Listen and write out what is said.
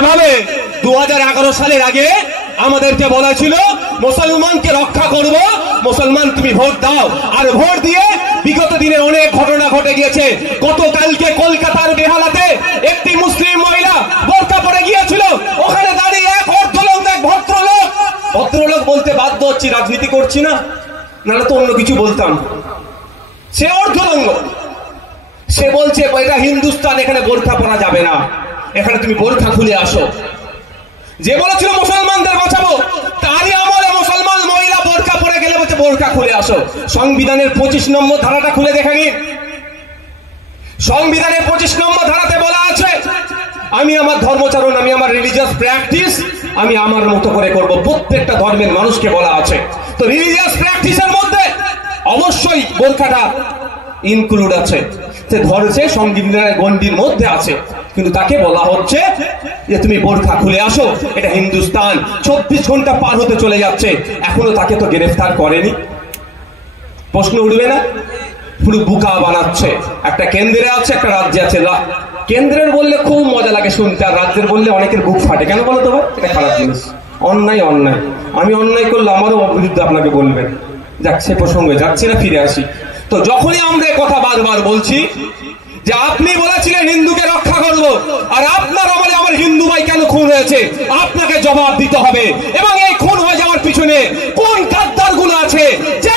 যেভাবে 2011 সালের আগে আমাদেরকে বলা ছিল মুসলমানকে রক্ষা করব, মুসলমান তুমি ভোট দাও, আর ভোট দিয়ে বিগত দিনে অনেক ঘটনা ঘটে গিয়েছে। গতকালকে কলকাতার বেহালাতে একটি মুসলিম মহিলা বোরকা পরে গিয়েছিল, ওখানে দাঁড়িয়ে এক ভদ্রলোক বলতে বাধ্য হচ্ছি, রাজনীতি করছি না, নাহলে তো অন্য কিছু বলতাম। সে অর্ধলঙ্গ, সে বলছে এটা হিন্দুস্তান, এখানে বোরকা পরা যাবে না, এখানে তুমি বোরকা খুলে আসো। যে বলেছিল মুসলমানদের বাঁচাবো, তারই আমলে মুসলমান মহিলা বোরকা পরে গেলে বলছে বোরকা খুলে আসো। সংবিধানের 25 নম্বর ধারাটা খুলে দেখে নিন। সংবিধানের 25 নম্বর ধারাতে বলা আছে, আমি আমার ধর্মচারণ, আমি আমার রিলিজিয়াস প্র্যাকটিস আমি আমার মতো করে করব। প্রত্যেকটা ধর্মের মানুষকে বলা আছে। তো রিলিজিয়াস প্র্যাকটিসের মধ্যে অবশ্যই বোরকাটা ইনক্লুড আছে, সে ধরেছে সংবিধানের গণ্ডির মধ্যে আছে, কিন্তু তাকে বলা হচ্ছে যে তুমি বোরকা খুলে আসো, এটা হিন্দুস্তান। 24 ঘন্টা পার হতে চলে যাচ্ছে, এখনো তাকে তো গ্রেফতার করেনি। প্রশ্ন উঠবে না? পুরো বুকা বানাচ্ছে। একটা কেন্দ্রে আছে, একটা রাজ্যে আছে। কেন্দ্রের বললে খুব মজা লাগে শুনতে, আর রাজ্যের বললে অনেকের বুক ফাটে। কেন বলো তো? এটা খারাপ জিনিস, অন্যায় অন্যায়। আমি অন্যায় করলে আমারও বিরুদ্ধে আপনাকে বলবেন। যাক, সে প্রসঙ্গে যাচ্ছি না, ফিরে আসি। তো যখনই আমরা কথা বারবার বলছি যে আপনি বলেছিলেন হিন্দুকে রক্ষা করব, আর আপনার আমলে আমার হিন্দু ভাই কেন খুন হয়েছে, আপনাকে জবাব দিতে হবে। এবং এই খুন হয়ে যাওয়ার পিছনে কোন গাদ্দার গুলো আছে, যে